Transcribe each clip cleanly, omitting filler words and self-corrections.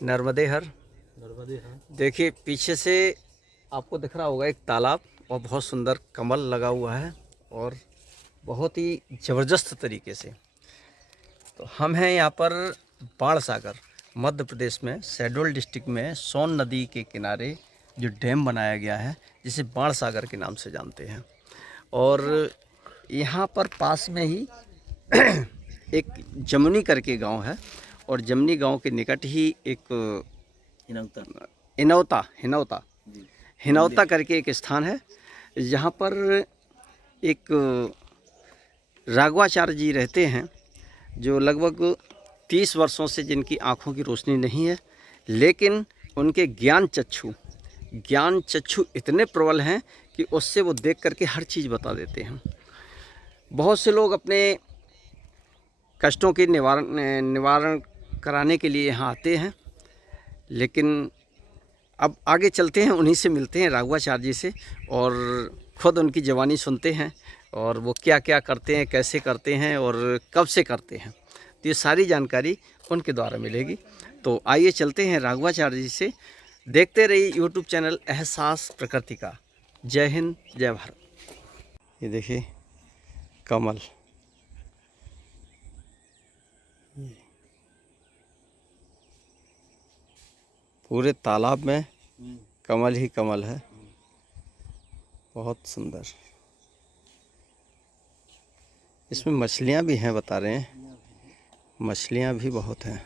नर्मदे हर। देखिए पीछे से आपको दिख रहा होगा एक तालाब और बहुत सुंदर कमल लगा हुआ है और बहुत ही ज़बरदस्त तरीके से। तो हम हैं यहाँ पर बाणसागर मध्य प्रदेश में शहडोल डिस्ट्रिक्ट में सोन नदी के किनारे जो डैम बनाया गया है जिसे बाणसागर के नाम से जानते हैं। और यहाँ पर पास में ही एक जमुनी करके गांव है और जमुनी गांव के निकट ही एक हिनौता हिनौता हिनौता करके एक स्थान है जहाँ पर एक राघवाचार्य जी रहते हैं जो लगभग 30 वर्षों से जिनकी आँखों की रोशनी नहीं है, लेकिन उनके ज्ञान चक्षु इतने प्रबल हैं कि उससे वो देख करके हर चीज़ बता देते हैं। बहुत से लोग अपने कष्टों के निवारण कराने के लिए यहाँ आते हैं, लेकिन अब आगे चलते हैं, उन्हीं से मिलते हैं राघवाचार्य जी से और ख़ुद उनकी ज़बानी सुनते हैं और वो क्या क्या करते हैं, कैसे करते हैं और कब से करते हैं। तो ये सारी जानकारी उनके द्वारा मिलेगी। तो आइए चलते हैं राघवाचार्य जी से। देखते रहिए यूट्यूब चैनल एहसास प्रकृति का। जय हिंद, जय भारत। ये देखिए कमल, पूरे तालाब में कमल ही कमल है, बहुत सुंदर। इसमें मछलियाँ भी हैं, बता रहे हैं, मछलियाँ भी बहुत हैं।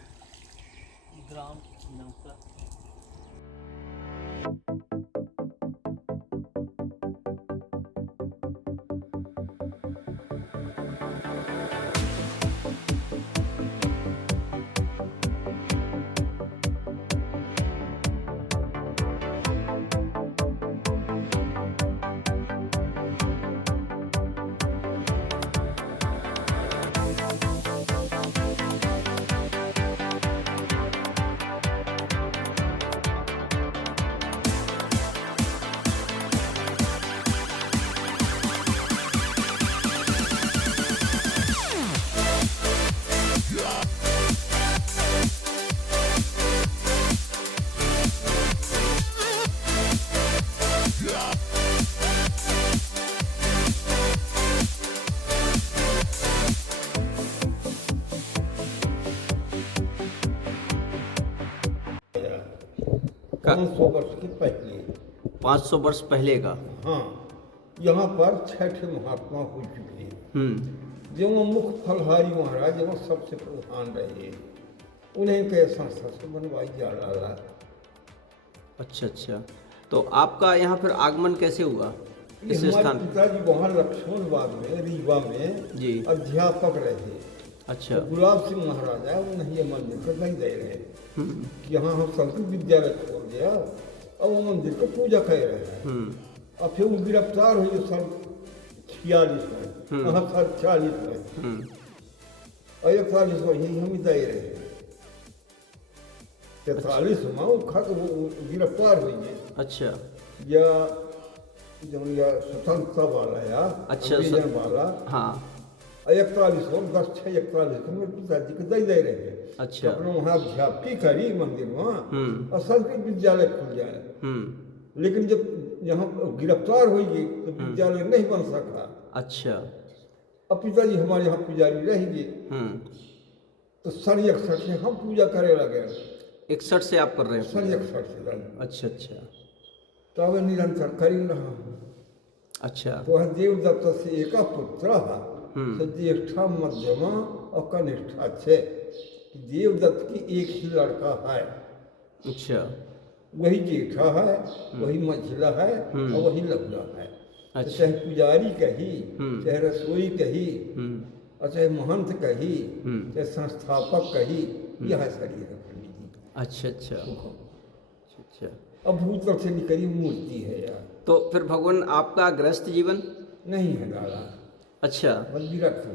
का 500 वर्ष के पहले 500 वर्ष पहले का। हाँ, यहाँ पर 6 महात्मा हो चुके हैं। जो मुख्य फलहारी महाराज वो सबसे प्रधान रहे, उन्हें के संस्था से बनवाई जा रहा है। अच्छा अच्छा, तो आपका यहाँ फिर आगमन कैसे हुआ इस हमारे स्थान? पिताजी वहाँ लक्ष्मणबाग में रीवा में जी। अध्यापक रहे। अच्छा। तो गुलाब सिंह महाराज है, उन्हें ये मंदिर को नहीं दे रहे कि यहाँ हम संस्कृत विद्यालय खोल दिया और वो मंदिर को पूजा कर रहे हैं। और फिर वो गिरफ्तार हुए साल 46 में, हाँ साल 40 में और 41 में यही हम दे रहे हैं। 43 में वो गिरफ्तार हुई। अच्छा। या जो या स्वतंत्रता वाला या अच्छा, अंग्रेजन वाला। हाँ। 41 और 10/6/41 को मेरे पिताजी को दे रहे हैं। अच्छा। तो अपने वहाँ अध्यापकी करी मंदिर में और संस्कृत विद्यालय खुल जाए। लेकिन जब यहाँ गिरफ्तार हुई तो विद्यालय नहीं बन सका। अच्छा। अब पिताजी हमारे यहाँ पुजारी रह गए। तो सन 61 से हम पूजा करे लगे। 61 से आप कर रहे हैं? सन 61 से लगे। अच्छा अच्छा। तो अब निरंतर कर ही रहा हूँ। अच्छा। तो वह देवदत्त से एक पुत्र है, ज्येष्ठा मध्यमा और कनिष्ठा 6। देवदत्त की एक ही लड़का है। अच्छा। वही जेठा है, वही मंझला है और वही लड़का है। अच्छा। चाहे पुजारी कही, चाहे रसोई कही और चाहे महंत कही, चाहे संस्थापक कही, यह शरीर है पंडित जी। अच्छा अच्छा अच्छा। अब भूतल से निकली मूर्ति है यार। तो फिर भगवान आपका गृहस्थ जीवन नहीं है दादा। अच्छा। बस विरक्त हूँ।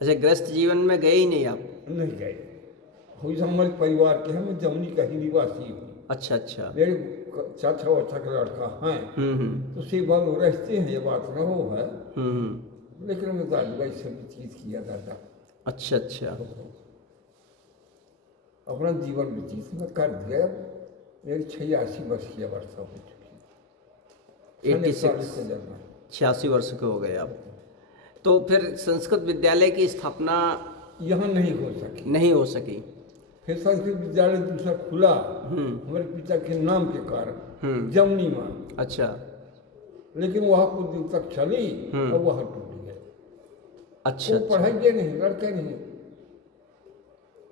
अच्छा, गृहस्थ जीवन में गए ही नहीं आप? नहीं गए। हुई हमारे परिवार के हैं, मैं जमुनी का ही निवासी हूँ। अच्छा अच्छा। मेरे चाचा वाचा का लड़का है तो सेवा में रहते हैं, ये बात न हो है। लेकिन मैं दादी भाई सभी चीज किया करता। अच्छा अच्छा। अपना जीवन व्यतीत में कर दिया। मेरी 86 वर्ष की अवस्था हो चुकी है। 86 से जन्मा। 86 वर्ष के हो गए आप। तो फिर संस्कृत विद्यालय की स्थापना यहाँ नहीं हो सकी। नहीं हो सकी। फिर संस्कृत विद्यालय दूसरा खुला हमारे पिता के नाम के कारण, जमनी में। अच्छा। लेकिन वहाँ कुछ दिन तक चली और वहाँ टूट गए। अच्छा। वो पढ़ाई नहीं, लड़के नहीं।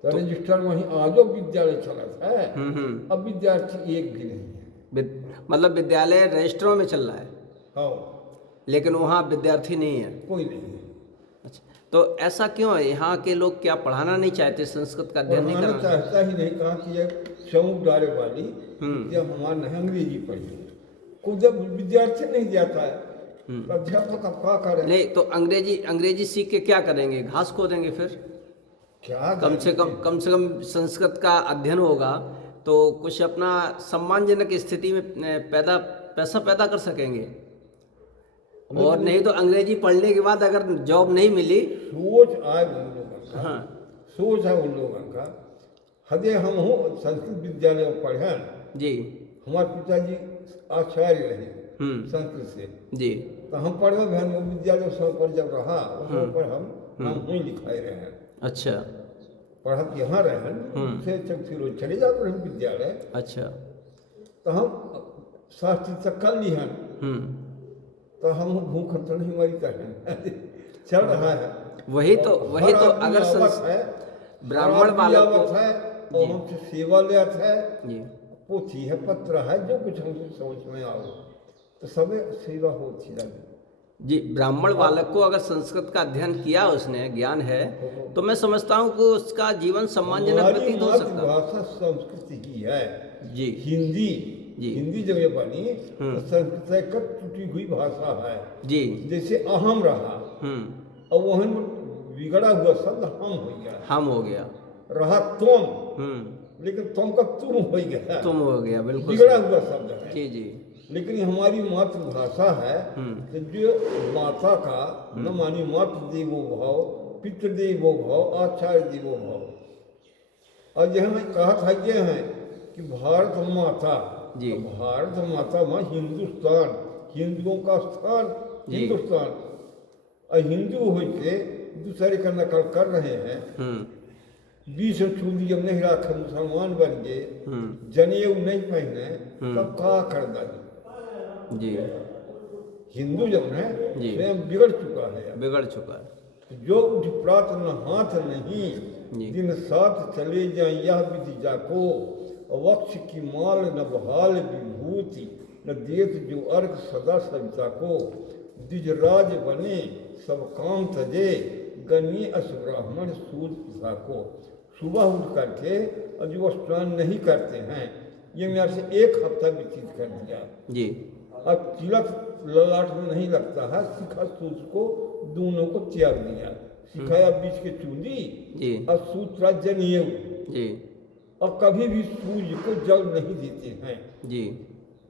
तो रजिस्टर वहीं आजो विद्यालय चला था। अब विद्यार्थी एक भी नहीं है। मतलब विद्यालय रजिस्टरों में चल रहा है, हाँ, लेकिन वहाँ विद्यार्थी नहीं है। कोई नहीं है। अच्छा, तो ऐसा क्यों है? यहाँ के लोग क्या पढ़ाना नहीं चाहते, संस्कृत का अध्ययन नहीं पढ़ाना करना चाहता ही नहीं। कहा कि एक चौक डारे वाली जब हमारा नहीं अंग्रेजी पढ़ी को जब विद्यार्थी नहीं जाता है तो अध्यापक अब क्या करे? नहीं तो अंग्रेजी सीख के क्या करेंगे? घास खोदेंगे फिर? क्या कम से कम संस्कृत का अध्ययन होगा तो कुछ अपना सम्मानजनक स्थिति में पैसा पैदा कर सकेंगे। और नहीं तो अंग्रेजी पढ़ने के बाद अगर जॉब नहीं मिली, सोच आए उन लोगों का। हाँ, सोच है उन लोगों का। हदे हम हो संस्कृत विद्यालय में पढ़े जी। हमारे पिताजी आचार्य रहे संस्कृत से जी। तो हम पढ़े बहन वो विद्यालय सब पर जब रहा उस पर हम वहीं लिखाए रहे हैं। अच्छा। पढ़त यहाँ रहे से जब फिर वो चले जाते रहे विद्यालय। अच्छा। तो हम शास्त्री तक कर ली हैं तो हम भूख तो नहीं मरी है चल रहा है। वही तो अगर ब्राह्मण बालक को है और हमसे सेवा लेते है, जी, पोथी है, पत्र है, जो कुछ हमसे समझ में आओ तो सब सेवा होती लगी। जी, ब्राह्मण बालक को अगर संस्कृत का अध्ययन किया उसने, ज्ञान है, तो मैं समझता हूँ कि उसका जीवन सम्मानजनक व्यतीत हो सकता है। भाषा संस्कृत ही है जी। हिंदी जी। हिंदी जब ये बनी तो संस्कृत एक टूटी हुई भाषा है। जी। जैसे अहम रहा और वह बिगड़ा हुआ शब्द हम हो गया रहा तुम, लेकिन तुम का तुम हो गया, तुम हो गया, बिल्कुल बिगड़ा हुआ शब्द है। जी जी। लेकिन हमारी मातृभाषा है कि जो माता का न मानी मातृ देवो भाव, पितृ देवो भाव, आचार्य देवो भाव। और जो हमें कहा था ये है कि भारत माता, जी। तो भारत माता में हिंदुस्तान, हिंदुओं का स्थान हिंदुस्तान, और हिंदू हो के दूसरे का नकल कर रहे हैं। 20 चूड़ी जब नहीं रखे मुसलमान बन गए, जनेऊ नहीं पहने, तब कहा कर जी। हिंदू जब है जी। स्वयं बिगड़ चुका है, बिगड़ चुका है। जो उठ प्रात न हाथ नहीं, दिन साथ चले जाए यह विधि जाको, वक्ष की माल न बहाल विभूति, न देत जो अर्घ सदा सविता को, द्विजराज बने सब काम तजे, गणीय अस ब्राह्मण सूद पिता को। सुबह उठ करके और जो स्नान नहीं करते हैं, ये मेरे से 1 हफ्ता व्यतीत कर दिया जी। अब तिलक ललाट में नहीं लगता है, शिखा सूत को दोनों को त्याग दिया। सिखाया बीच के चूंदी और सूत्रा जनेऊ जी। और कभी भी सूर्य को जल नहीं देते हैं जी।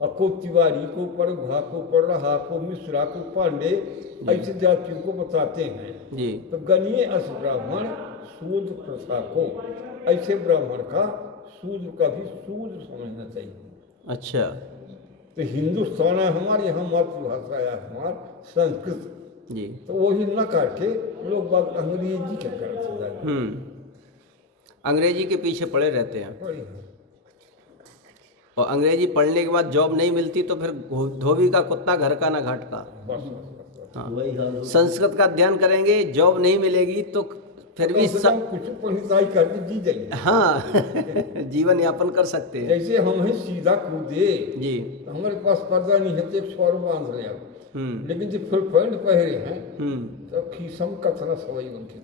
और को तिवारी को, परघा को, परहा को, मिश्रा को, पांडे ऐसे जातियों को बताते हैं जी। तो गणीय अस ब्राह्मण शूद्र प्रथा को, ऐसे ब्राह्मण का शूद्र का भी शूद्र समझना चाहिए। अच्छा। तो हिंदुस्तान है हमारे यहाँ, मातृभाषा है हमार संस्कृत जी। तो वही न करके लोग बात अंग्रेजी के करते अंग्रेजी के पीछे पड़े रहते हैं। हैं। और अंग्रेजी पढ़ने के बाद जॉब नहीं मिलती तो फिर धोबी का कुत्ता घर का ना घाट का। हाँ। संस्कृत का अध्ययन करेंगे, जॉब नहीं मिलेगी तो फिर भी कुछ पढ़ाई करके जी जाइए। हाँ जीवन यापन कर सकते हैं। जैसे हम हैं सीधा कूदे जी। तो हमारे पास पर्दा नहीं है, तो 100 बांध लिया। लेकिन जब फुल पैंट पहरे हैं तो खीसम कतना सवाई उनके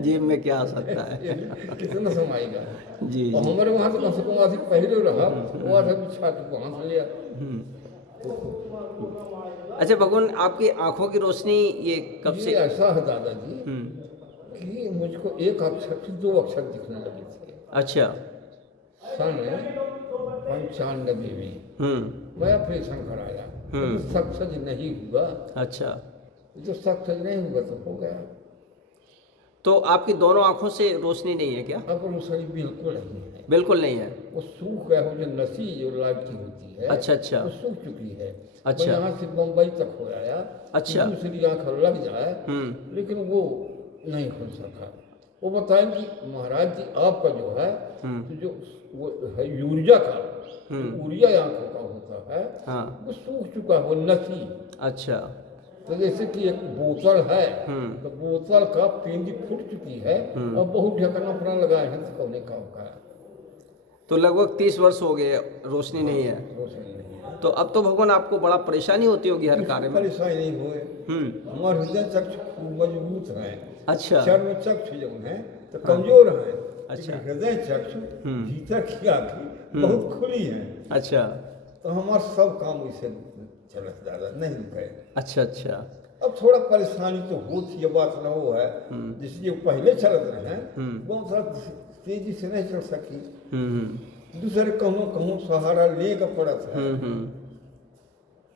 जेब में क्या आ सकता है कितना समाएगा जी। और हमारे वहाँ तो कम से कम आदमी पहले रहा, वो आधा छाती बांध लिया। अच्छा भगवान, आपकी आंखों की रोशनी ये कब से? ऐसा है दादाजी कि मुझको 1 अक्षर से 2 अक्षर दिखने लगे थे। अच्छा। सन 95 में मैं ऑपरेशन कराया, सक्सेस नहीं हुआ। अच्छा। जो सक्सेस नहीं हुआ तो हो गया। तो आपकी दोनों आंखों से रोशनी नहीं है क्या? अब रोशनी बिल्कुल नहीं है, बिल्कुल नहीं है। वो सूख गया हो, जो नसी जो लाइट की होती है अच्छा अच्छा वो सूख चुकी है। अच्छा। मैं यहाँ से बम्बई तक हो आया, अच्छा। दूसरी आँख लग जाए, लेकिन वो नहीं खुल सका। वो बताएं कि महाराज जी आपका जो है तो जो वो है यूरिया का, यूरिया आँखों का होता है, हाँ। वो सूख चुका है, वो नसी। अच्छा। तो जैसे कि एक बोतल है, तो बोतल का पेंदी फूट चुकी है और बहुत ढकना अपना लगाए हैं तो कौने काम का। तो लगभग 30 वर्ष हो गए रोशनी नहीं है। रोशनी नहीं है। तो अब तो भगवान आपको बड़ा परेशानी होती होगी हर कार्य में। परेशानी नहीं हुए, हमारे हृदय चक्षु खूब मजबूत हैं। अच्छा। चर्म चक्षु जो है तो कमजोर है। अच्छा। लेकिन हृदय चक्षु भीतर की आँखें बहुत खुली है। अच्छा। तो हमारा सब काम इससे चलत ज्यादा नहीं रुके। अच्छा अच्छा। अब थोड़ा परेशानी तो होती है, बात न हो है, जिससे जो पहले चलत रहे हैं वो थोड़ा तेजी से नहीं चल सकी। दूसरे कहूँ सहारा लेकर पड़त है।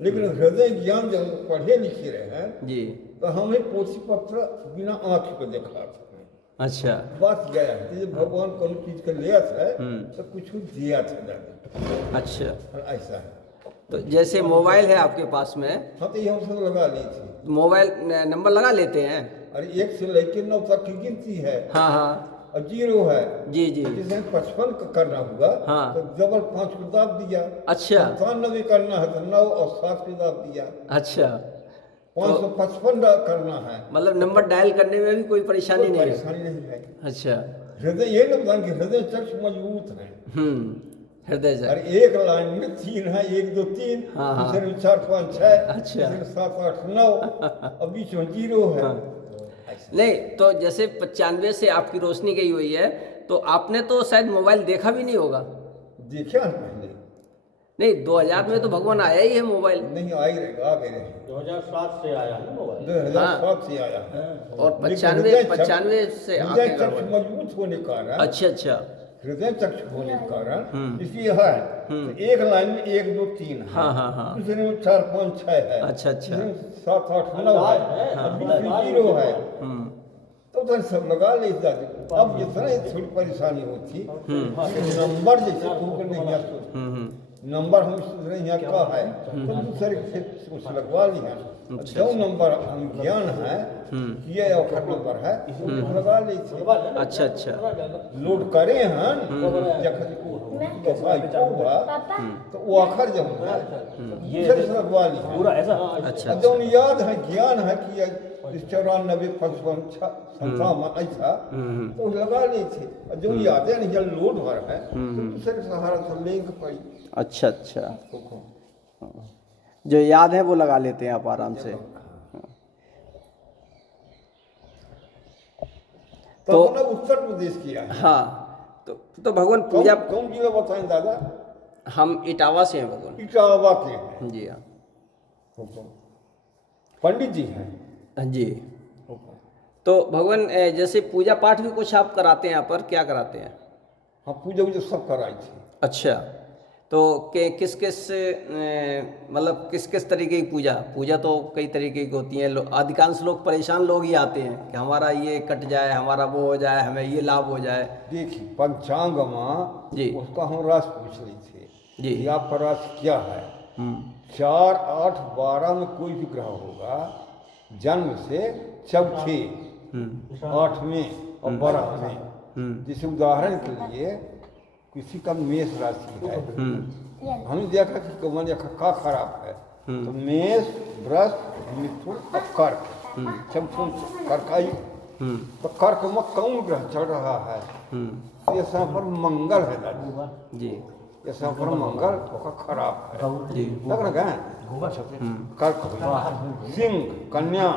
लेकिन हृदय ज्ञान जब पढ़े लिखे रहे हैं जी, तो हमें पोथी पत्र बिना आँख को देखा सकें। अच्छा। बात गया है कि भगवान कौन चीज के लिया था तो कुछ दिया था ज्यादा। अच्छा। ऐसा है। तो जैसे मोबाइल है आपके पास में, हाँ, तो ये हम सब लगा ली थी। मोबाइल नंबर लगा लेते हैं? अरे 1 से लेकर 9 तक की गिनती है। हाँ हाँ। और 0 है। जी जी। जिसे 55 का करना होगा हाँ। तो डबल 5 को दाब दिया। अच्छा। 97 करना है तो 9 और 7 को दाब दिया। अच्छा। 555 करना है। मतलब नंबर डायल करने में भी कोई परेशानी कोई नहीं है? परेशानी नहीं है। अच्छा। हृदय ये लोग कि हृदय चक्ष मजबूत है। हृदय से। अरे एक लाइन में 3 है, 1 2 3, हाँ, हाँ। दूसरे में 4 5 6, अच्छा। तीसरे में 7 8 9 और बीच में 0 है। ऐसा। नहीं, तो जैसे 95 से आपकी रोशनी गई हुई है, तो आपने तो शायद मोबाइल देखा भी नहीं होगा। देखा है पहले? नहीं, 2000 में तो भगवान आया ही है मोबाइल। नहीं, आ ही रहेगा, आ गए रहे। 2007 से आया है मोबाइल। 2007 से आया है। और लेकिन 95 से हृदय आके चक्ष मजबूत होने के कारण, अच्छा अच्छा। हृदय चक्ष होने के कारण इसलिए है तो एक लाइन में 1 2 3 है। हाँ हाँ हाँ। दूसरे में 4 5 6 है। अच्छा अच्छा। 7 8 9 है और बीच में 0 है। तो उधर सब लगा ले जाते। अब जितना थोड़ी परेशानी होती नंबर जैसे होकर नहीं आता, नंबर हम सोच रहे हैं क्या है तो दूसरे से कुछ लगवा लिया। जो नंबर हम ज्ञान है ये अवखर नंबर है उसको लगा ली थी। अच्छा अच्छा। लोड करे हैं जखन को भाई को हुआ तो वो अखर जब है दूसरे से लगवा ली पूरा ऐसा। अच्छा जो याद है ज्ञान है कि 94 55 57 ऐसा तो लगा ली थी। जो याद है नहीं लोड भर है तो दूसरे सहारा से लिंक पाई। अच्छा अच्छा। जो याद है वो लगा लेते हैं आप आराम से। तो अपना उत्तर प्रदेश किया है। हाँ, तो भगवान पूजा कौन जिला बताएं दादा? हम इटावा से हैं भगवान। इटावा के हैं। जी हाँ। पंडित जी हैं। जी। तो भगवान जैसे पूजा पाठ भी कुछ आप कराते हैं यहाँ पर, क्या कराते हैं? हाँ, पूजा वूजा सब कराई थी। अच्छा। तो किस किस मतलब किस किस तरीके की पूजा तो कई तरीके की होती हैं। अधिकांश लोग परेशान लोग ही आते हैं कि हमारा ये कट जाए, हमारा वो हो जाए, हमें ये लाभ हो जाए। देखिए पंचांग माँ जी। उसका हम राशि पूछ रही थी जी। कि आपका राशि क्या है। 4 8 12 में कोई भी ग्रह होगा जन्म से चौथे 8वें और 12 में। जैसे उदाहरण के लिए किसी का मेष राशि है, हमने देखा कि मैंने का खराब है तो मेष वृष मिथुन और कर्क चौथुन कर्काई। तो कर्क में कौन ग्रह चल रहा है? ये सब पर मंगल है दादी जी। ये सब पर मंगल तो खराब है। जी। लग रहा है कर्क सिंह कन्या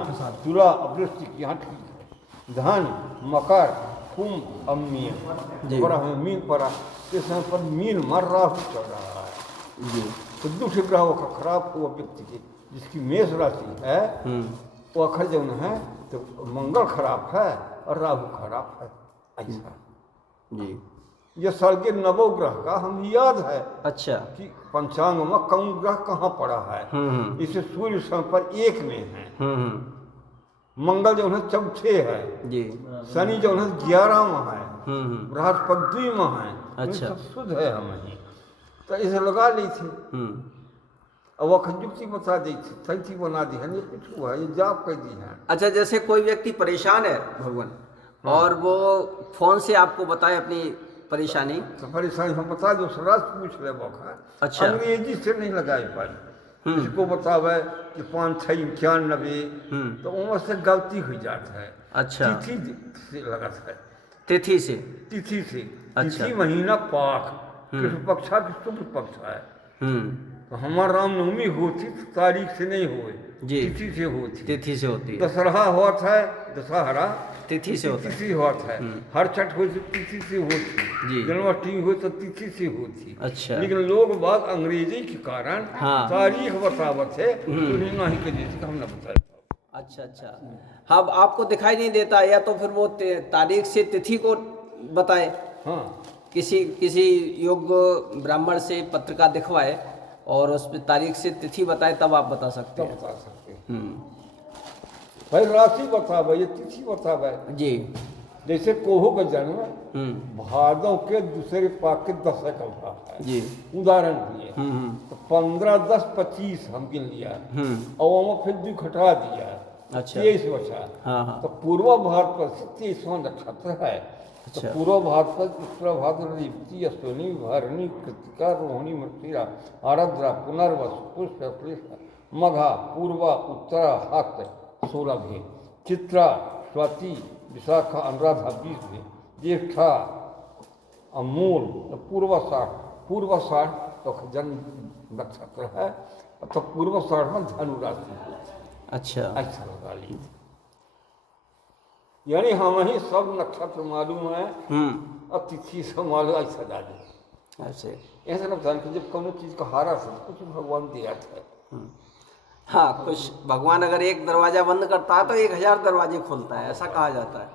तुला वृश्चिक यहाँ ठीक है। धन मकर कुंभ और मीन पड़ा है। मीन पड़ा इस समय पर मीन मर राहु चल रहा है। जी। तो दूसरे ग्रहों का खराब हुआ व्यक्ति की जिसकी मेष राशि है वो अखर जौन है तो मंगल खराब है और राहु खराब है। ऐसा जी। ये सर्गे नवो ग्रह का हम याद है। अच्छा। कि पंचांग में कौन ग्रह कहाँ पड़ा है। इसे सूर्य समय पर 1 में है मंगल जो है चौथे है, जी। शनि जो है 11वां है, हम्म। बृहस्पति में है। अच्छा। सब शुद्ध है हमें, तो इसे लगा ली थी। अब वो खजुक्ति बता दी थी, थैथी बना दी है, ये कुछ हुआ, ये जाप कर दी है। अच्छा, जैसे कोई व्यक्ति परेशान है भगवान, और वो फोन से आपको बताए अपनी परेशानी, तो परेशानी हम बता दो, सराज पूछ ले मौका। अच्छा। अंग्रेजी से नहीं लगाए पाए, इसको बतावे कि 5 6 91, तो उनमें से गलती हो जाता है। अच्छा। तिथि से लगा है, तिथि से। तिथि से। अच्छा। तिथि महीना पाक, कृष्ण पक्षा की शुक्ल पक्ष है। तो हमारा रामनवमी होती तो तारीख से नहीं हुए, जी। तिथि से होती। तिथि से होती है। दशहरा हुआ था, दशहरा तिथि से होता है। तिथि से हुआ था। हर छठ हुई तो तिथि से होती, जी। जन्माष्टमी हुई तो तिथि से होती। अच्छा। लेकिन लोग बात अंग्रेजी के कारण हाँ। तारीख बतावत है, तो नहीं के जैसे हम न बताए। अच्छा अच्छा। अब आपको दिखाई नहीं देता, या तो फिर वो तारीख से तिथि को बताए, हाँ, किसी योग्य ब्राह्मण से पत्रिका दिखवाए और उस पर तारीख से तिथि बताए, तब आप बता सकते तब हैं। बता सकते हैं। भाई राशि बतावे, ये तिथि बतावे। जी। जैसे कोहू का जन्म भादों के दूसरे पाक के 10 का हुआ है, जी। उदाहरण दिए तो 15 10 25 हम गिन लिया, और वहाँ फिर 2 घटा दिया, अच्छा। 23 बचा। हाँ हाँ। तो पूर्व भारत पर 23वां नक्षत्र है। तो अच्छा। पूर्व भारत पर उत्तर भाद्र, रेवती, अश्विनी, भरणी, कृतिका, रोहिणी, मृगशिरा, आरद्रा, पुनर्वसु, पुष्य, कृष्ण, मघा, पूर्वा, उत्तरा, हस्त, 16 भेद, चित्रा, स्वाति, विशाखा, अनुराधा, 20 भेद, ज्येष्ठा, अमूल, पूर्वाषाढ़ तो जन्म नक्षत्र है। तो पूर्वाषाढ़ में धनु राशि होती है। अच्छा। ऐसा लगा ली, यानी हम ही सब नक्षत्र मालूम है और तिथि सब मालूम, ऐसा डाले। ऐसे। ऐसा लगता है कि जब कोनो चीज का हारा सब कुछ भगवान दिया था। हाँ, कुछ भगवान अगर एक दरवाजा बंद करता है तो 1000 दरवाजे खोलता है, ऐसा कहा जाता है।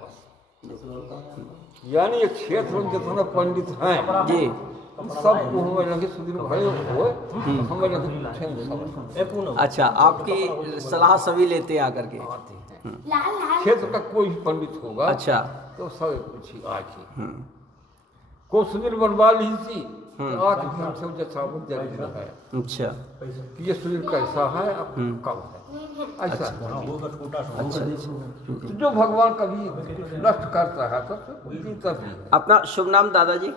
यानी ये क्षेत्र में जितने पंडित हैं जी। सबको हमें लगे सुधीर भाई हो, हमें लगे पूछेंगे सब। अच्छा, आपकी सलाह सभी लेते हैं आकर के। क्षेत्र का कोई भी पंडित होगा, अच्छा। तो सब पूछी आके को सुधीर बनवा ली थी, तो आके हमसे जचावत जरूर है। अच्छा। कि ये सुधीर कैसा है, अब कब है, ऐसा। अच्छा। तो जो भगवान कभी नष्ट करता है तो जीता भी है। अपना शुभ नाम दादाजी?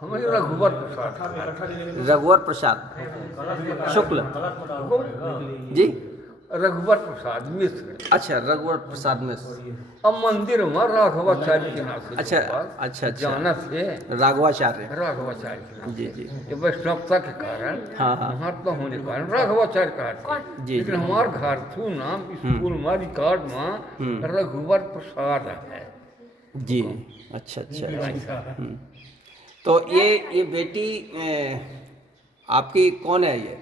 हमें रघुवर प्रसाद। रघुवर प्रसाद शुक्ल जी। रघुवर प्रसाद मिश्र। अच्छा, रघुवर प्रसाद मिश्र। अब मंदिर में राघवाचार्य के नाम से अच्छा अच्छा अच्छा। जाना थे, राघवाचार्य। राघवाचार्य के नाम जी जी। ये वैष्णवता के कारण, हाँ हाँ। महात्मा होने के कारण राघवाचार्य कहते। जी, लेकिन हमारे घर थू नाम स्कूल में रिकॉर्ड में रघुवर प्रसाद है जी। अच्छा अच्छा। तो ये बेटी आपकी कौन है ये?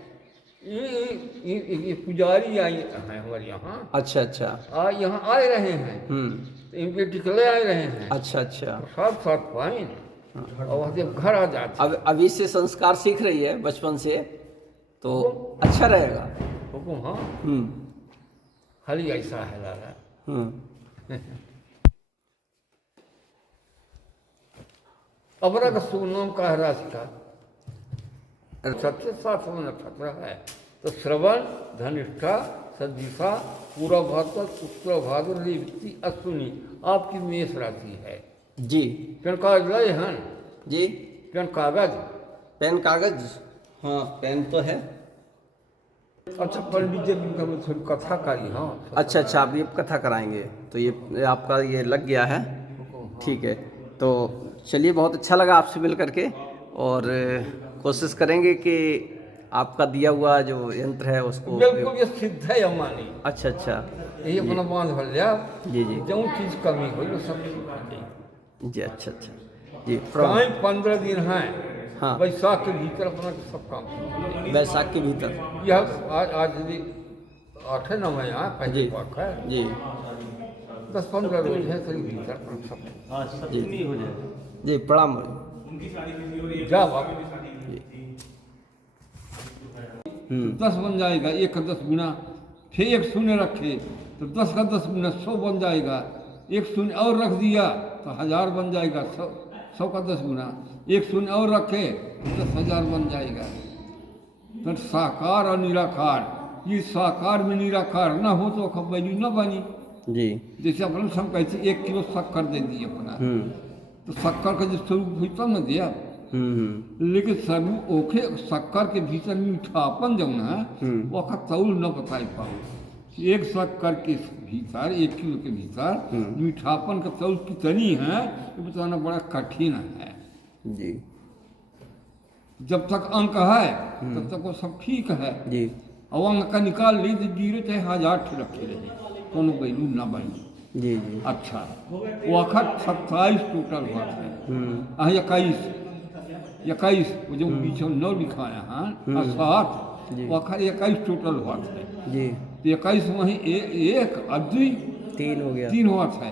ये पुजारी आई है हमारे यहाँ। अच्छा अच्छा। यहाँ आए रहे हैं, तो इनके टिकले आए रहे हैं। अच्छा अच्छा। साथ साथ पाए, और जब घर आ जाते अब अभी से संस्कार सीख रही है बचपन से, तो अच्छा रहेगा। हुकुम। हाँ, खाली ऐसा है लाला। अबरा का शुभ नाम का है राशि का, सबसे 7 नक्षत्र है। तो श्रवण, धनिष्ठा, सदिशा, पूरा भाद्र, उत्तर भाद्र, रेवती, अश्विनी आपकी मेष राशि है। जी। पेन कागज लाए हैं? जी। पेन कागज, पेन कागज? हाँ, पेन तो है। अच्छा, पंडित जी का मैं थोड़ी कथा करी। हाँ, अच्छा अच्छा, आप ये कथा कराएंगे, तो ये आपका ये लग गया है। ठीक है, तो चलिए, बहुत अच्छा लगा आपसे मिल करके, और कोशिश करेंगे कि आपका दिया हुआ जो यंत्र है उसको। बिल्कुल ये सिद्ध है हमारी। अच्छा अच्छा। ये अपना बांध भर लिया। जी जी। जो चीज कमी हुई वो सब ठीक हो गई। जी। अच्छा अच्छा जी। टाइम 15 दिन है। हाँ। वैशाख के भीतर अपना सब काम शुरू। वैशाख के भीतर। यह आज यदि 8-9 है, यहाँ पहले जी पाक है। जी। 10-15 रोज है, तो भीतर अपना सब जी जी। प्रणाम। जा बाबू। 10 बन जाएगा, 1 का 10 गुना, फिर 1 शून्य रखे तो 10 का 10 गुना 100 बन जाएगा। एक शून्य और रख दिया तो 1000 बन जाएगा। 100 का 10 गुना, एक शून्य और रखे तो 10,000 बन जाएगा। तो साकार और निराकार, ये साकार में निराकार ना हो तो वैल्यू ना बनी। जी। जैसे अपन सब कहते 1 किलो शक्कर दे दी अपना, तो शक्कर का जो स्वरूप हुई तब न दिया। लेकिन स्वरूप ओखे शक्कर के भीतर मीठापन जब ना वो का तौल न बताई पाओ। एक शक्कर के भीतर 1 किलो के भीतर मीठापन का तौल कितनी है ये बताना बड़ा कठिन है जी। जब तक अंक है तब तक वो सब ठीक है जी। और अंक का निकाल ली तो जीरो चाहे 1000 रखे रहे, कोनो वैल्यू न बनी। जी। जी। अच्छा, वो अखट 27 टोटल हुआ था। 21 वो जो बीच में 9 लिखा है, हाँ 7 वो अखट 21 टोटल हुआ था। जी। 21 वहीं एक अद्वि 3 हो गया। 3 हुआ था।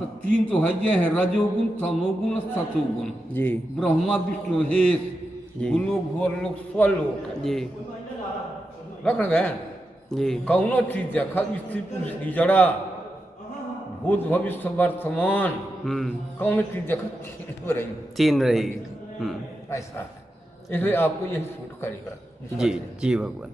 तो 3 तो है ये है रजोगुण, तमोगुण, सतोगुण। जी। ब्रह्मा विष्णु महेश गुणों घोर लोग स्वलोक जी। रख गए। जी। कौनो चीज देखा स्त्री पुरुष जड़ा भूत भविष्य वर्तमान कौन चीज देखा 3 रही 3 रहेगी। ऐसा है, इसलिए आपको यही सूट करेगा। जी। जी भगवान।